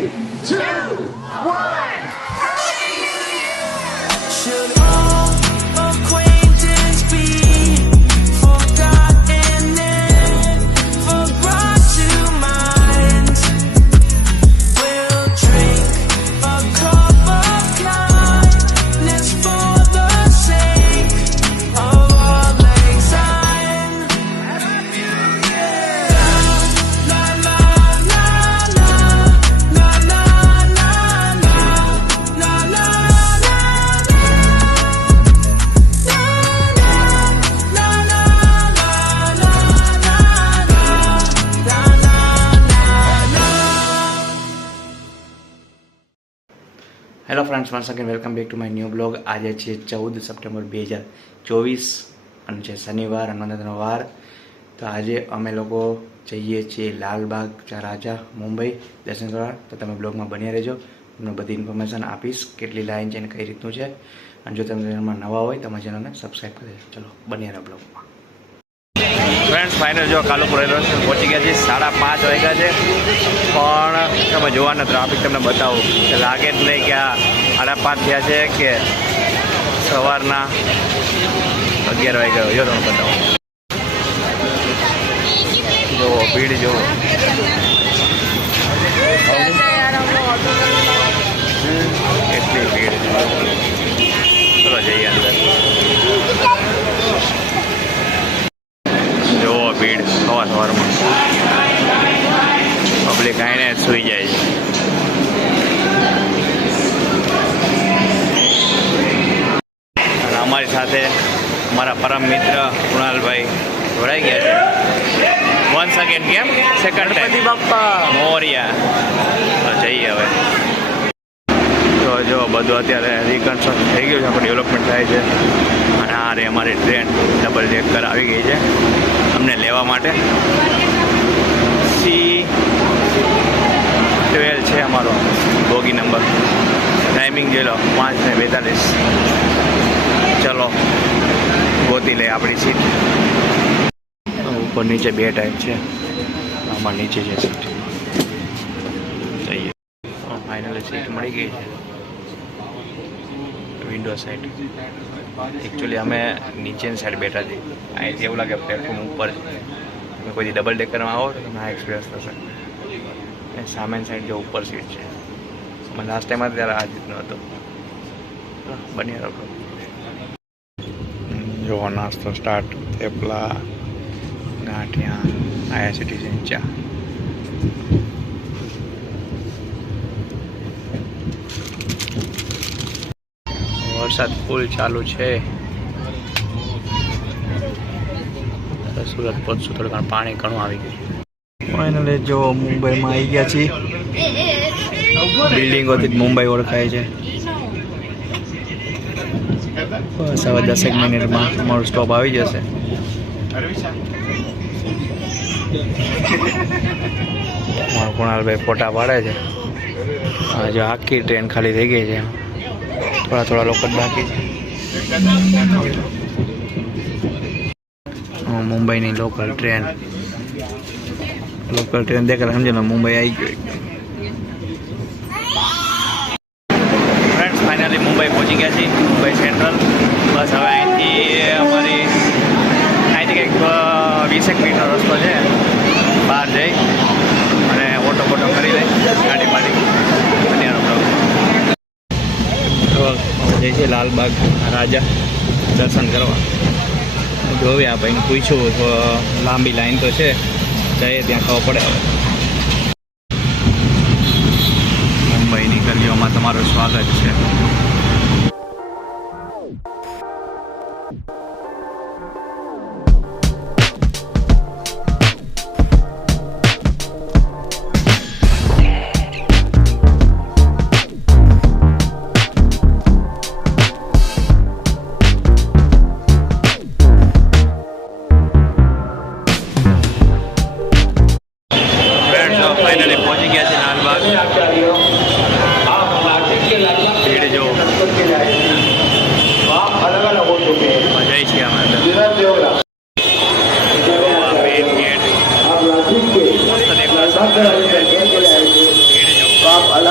2, 1. Should all acquaintance be forgotten and forgot to mind? We'll drink a cup of kindness for the sake of our lang syne. La la la la la la la la la la. Hello friends, once again welcome back to my new blog. આજે છે 14 September 2024 અને છે શનિવાર, હનુમાનનો વાર. તો આજે અમે લોકો જઈએ છીએ લાલબાગ રાજા મુંબઈ દર્શન કરવા. તો તમે બ્લોગમાં બન્યા રહેજો, તમને બધી ઇન્ફોર્મેશન આપીશ, કેટલી લાઈન છે અને કઈ રીતનું છે. અને જો તમે ચેનલમાં નવા હોય તો અમારા ચેનલને સબસ્ક્રાઈબ કરી દેજો. ચલો બન્યા રહો બ્લોગમાં. ફ્રેન્ડ્સ, ફાઇનલ જો કાલુપુર રેલવે સ્ટેશન પહોંચી ગયા છીએ. 5:30 વાગ્યા છે, પણ તમે જોવાના ટ્રાફિક તમને બતાવું કે લાગે જ નહીં કે આ 5:30 થયા છે કે સવારના 11 વાગ્યા. જો તમને બતાવો, જો ભીડ જો કેટલી ભીડ. ચલો જઈએ અંદર. જોવો ભીડ સવારમાં પબ્લિક આવીને સૂઈ જાય છે. અને અમારી સાથે મારા પરમ મિત્ર કૃણાલભાઈ જોડાઈ ગયા છે. વન્સ અગેન કેમ સેકન્ડ ટાઈમ બાપા મોરિયા. તો જઈએ હવે. જો બધું અત્યારે રિકન્સ્ટ્રક્શન થઈ ગયું છે, આપણે ડેવલપમેન્ટ થાય છે. અને આ રે અમારી ટ્રેન ડબલ ડેકર આવી ગઈ છે અમને લેવા માટે. C12 છે અમારો બોગી નંબર. ટાઈમિંગ જોઈ લો 5:42. ચલો ગોતી લે આપણી સીટ. ઉપર નીચે 2 ટાઈપ છે, આમાં નીચે છે સીટ. જઈએ. ફાઇનલી સીટ મળી ગઈ છે, વિન્ડો સાઈડ. એકચ્યુઅલી અમે નીચેની સાઈડ બેઠા છીએ. અહીંથી એવું લાગે પ્લેટફોર્મ ઉપર છે. તમે કોઈ ડબલ ડેકરમાં આવો તો તમને આ એક્સપિરિયન્સ થશે. એ સામેની સાઈડ જે ઉપર સીટ છે, અમે લાસ્ટ ટાઈમ ત્યારે આ રીતનો હતો. બની રાખો. જો નાસ્તો સ્ટાર્ટ. થેપલા, ગાંઠિયા, IRCTC ચા. વરસાદ ફૂલ ચાલુ છે. સુરત પહોંચશું થોડું ઘણું પાણી ઘણું આવી ગયું. ફાઇનલી જો મુંબઈમાં આવી ગયા છીએ. બિલ્ડિંગોથી જ મુંબઈ ઓળખાય છે. બસ હવે 10 મિનિટમાં તમારું સ્ટોપ આવી જશે. મારા કુણાલભાઈ ફોટા પાડે છે. જો આખી ટ્રેન ખાલી થઈ ગઈ છે. થોડા લોકો જ બાકી છે. મુંબઈની લોકલ ટ્રેન દેખાય સમજો ને મુંબઈ આવી ગયું. ફ્રેન્ડ્સ, ફાઇનલી મુંબઈ પહોંચી ગયા છીએ, મુંબઈ સેન્ટ્રલ. બસ હવે અહીંથી કંઈક 20 મિનિટનો રસ્તો છે. બહાર જઈ અને ઓટો કરી લઈ ગાડી મારી. જઈએ છીએ લાલબાગ રાજા દર્શન કરવા. જોવી આ ભાઈને પૂછ્યું તો લાંબી લાઈન તો છે, જઈએ ત્યાં ખબર પડે. હવે મુંબઈની ગલીઓમાં તમારું સ્વાગત છે.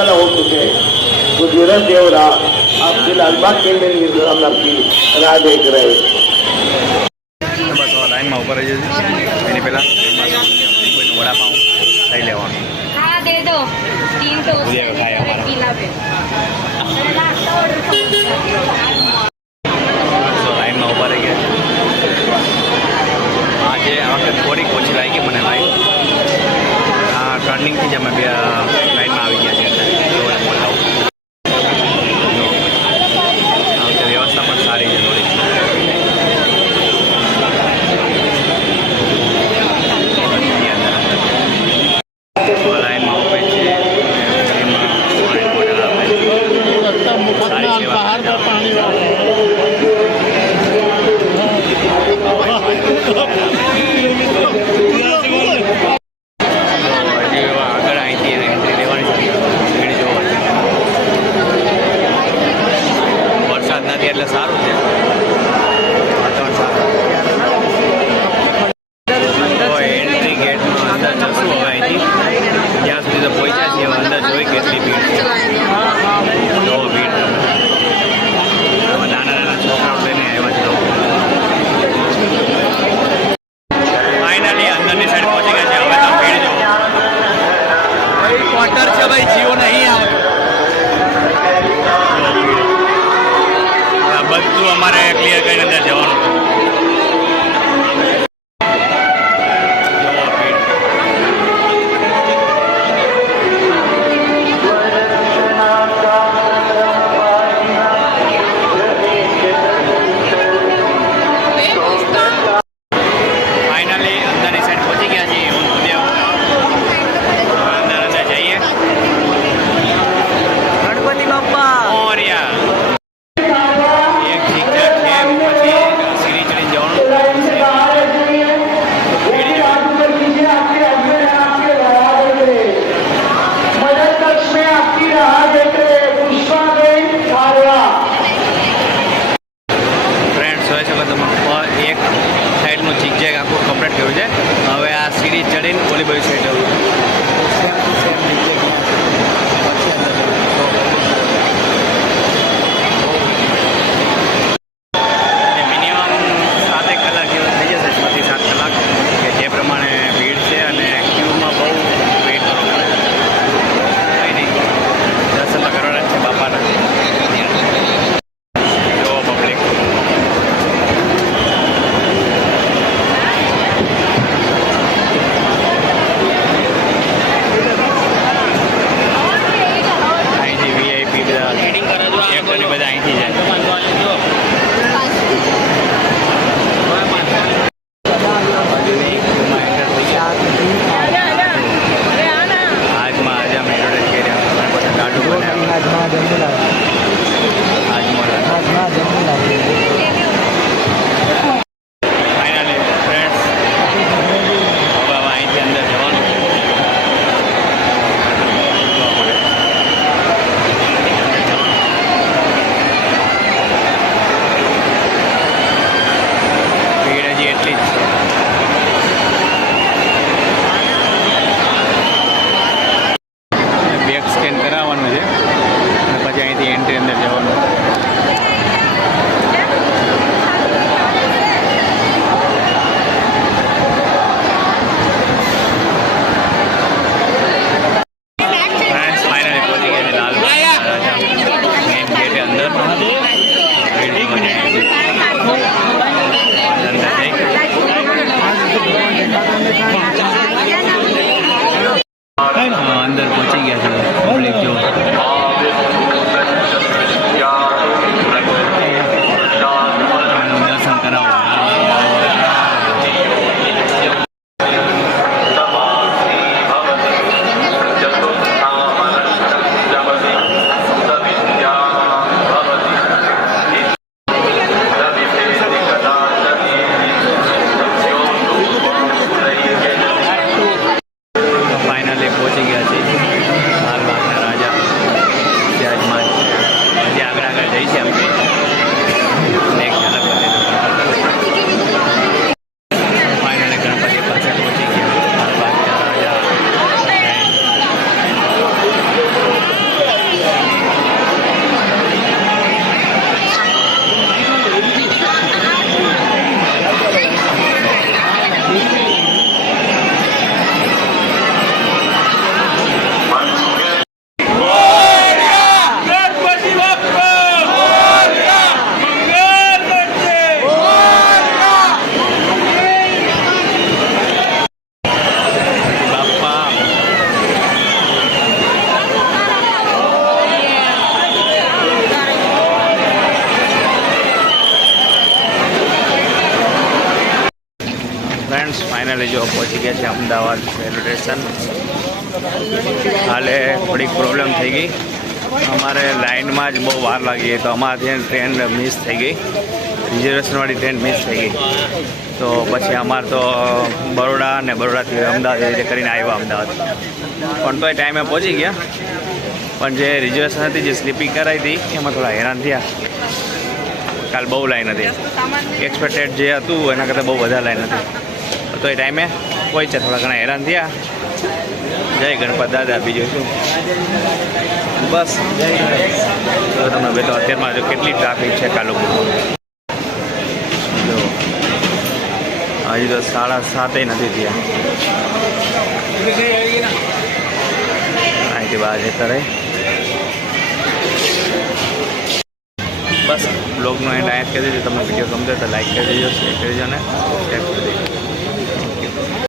निकाला हो चुके हैं। तो धीरज देव राव आपके लालबाग केंद्र निर्धारण आपकी राह देख रहे हैं। બસ હવે લાઈનમાં ઉભા રહી જશે એની પહેલાં કોઈનું વડાપાઉં લઈ લેવાનું. हाँ दे दो 3 तो भैया का खाया हमारा. किला पे તો લાઈનમાં ઉભા રહી ગયા છે. આજે આ વખતે થોડીક ઓછી લાગી મને લાઈન. આ ટર્નિંગથી જ અમે બે લાઈનમાં આવી ગયા છીએ જોડે બોલાવું. આ વખતે વ્યવસ્થા પણ સારી છે થોડી. લાઈનમાં ઉભી છે એમાં પાણી બોટલ આપે છે. સારી સેવા કરે છે. આગળ અહીંથી એન્ટ્રી લેવાની છે. ભીડ જોવો વરસાદ નથી એટલે સારું છે વાતાવરણ સારું. તો એન્ટ્રી ગેટનો અંદર જશું હવે અહીંથી જ્યાં સુધી તો પહોંચ્યા છીએ હવે અંદર જોઈ કેટલી ભીડ છે. જો ભીડ તમે નાના નાના છોકરાઓ લઈને આવ્યા છે લોકો. ફાઇનલી અંદરની સાઈડ પહોંચી ગયા છે. હવે તમે ભીડ જો ક્વાર્ટર છે ભાઈ જીઓ નહીં આવે. બધું અમારે ક્લિયર કરીને અંદર જવાનું. ફાઇનલી અંદરની સાઈડ પહોંચી ગયા છીએ. અંદર અંદર જઈએ. ગણપતિ બાપ્પા મોર્યા. એક ઝીકઝાક છે પછી સીડી ચડીને જવાનું. ફ્રેન્ડ્સ જોઈ શકો તમે એક સાઈડનું ઝીકઝેક આખું કમ્પ્લીટ કર્યું છે. હવે આ સીડી ચડીને ઓલી બાજુ સાઈડ જવું. મિનિમમ 7 કલાક જેવું થઈ જશે. 6 થી 7 કલાક કે જે પ્રમાણે ભીડ છે અને ક્યુમાં બહુ વેઇટ કરવો પડે. કંઈ નહીં દર્શન તો કરવાના જ છે બાપાના. જો પબ્લિક અહીંથી વીઆઈપી બધા એક્ટરની બધા અહીંથી જાય. આજમાં આજે અમે એડવર્ટાઈઝ કરી રહ્યા અમારી પાસે ગાડું બનાવ્યું. ફાઇનલી ફ્રેન્ડ્સ હવે અહીંથી અંદર જવાનું. ભીડ હજી એટલી જ છે. બેગ સ્કેન કરાવવાનું છે અને પછી અહીંથી એન્ટ્રી અંદર જવાનું. ફ્રેન્ડ્સ ફાઇનલી પહોંચી ગયા છે લાલબાગ રાજા મેઇન ગેટે અંદર. ભીડ મજા આવી છે. અંદર જઈ અંદર પહોંચી ગયા છે પબ્લિક જો. દર્શન કરાવો. ફાઇનલી પહોંચી ગયા છે લાલબાગના રાજા. ફાઇનલી જો પહોંચી ગયા છે અમદાવાદ રેલવે સ્ટેશન. હાલે થોડીક પ્રોબ્લેમ થઈ ગઈ, અમારે લાઇનમાં જ બહુ વાર લાગી તો અમારાથી ટ્રેન મિસ થઈ ગઈ, રિઝર્વેશનવાળી ટ્રેન મિસ થઈ ગઈ. તો પછી અમારે તો બરોડા અને બરોડાથી અમદાવાદ એ રીતે કરીને આવ્યા અમદાવાદ. પણ તોય ટાઈમે પહોંચી ગયા. પણ જે રિઝર્વેશન હતી, જે સ્લીપિંગ કરાવી હતી એમાં થોડા હેરાન થયા. કાલ બહુ લાઈન હતી, એક્સપેક્ટેડ જે હતું એના કરતાં બહુ વધારે લાઈન હતી. તો એ ટાઈમે પહોંચ્યા, થોડા ઘણા હેરાન થયા. જય ગણપત દાદા, બીજું શું બસ. તો તમે બે તો અત્યારમાં જો કેટલી ટ્રાફિક છે કાલુપુરમાં. જો હજી તો 7:30 નથી થયા. અહીંથી બહાર જતા રહે. બસ બ્લોગનો એન્ડ અહીંયા કરી દેજો. તમને વિડીયો ગમતો તો લાઈક કરી દેજો, શેર કરી દેજો અને સબસ્ક્રાઈબ કરી દેજો.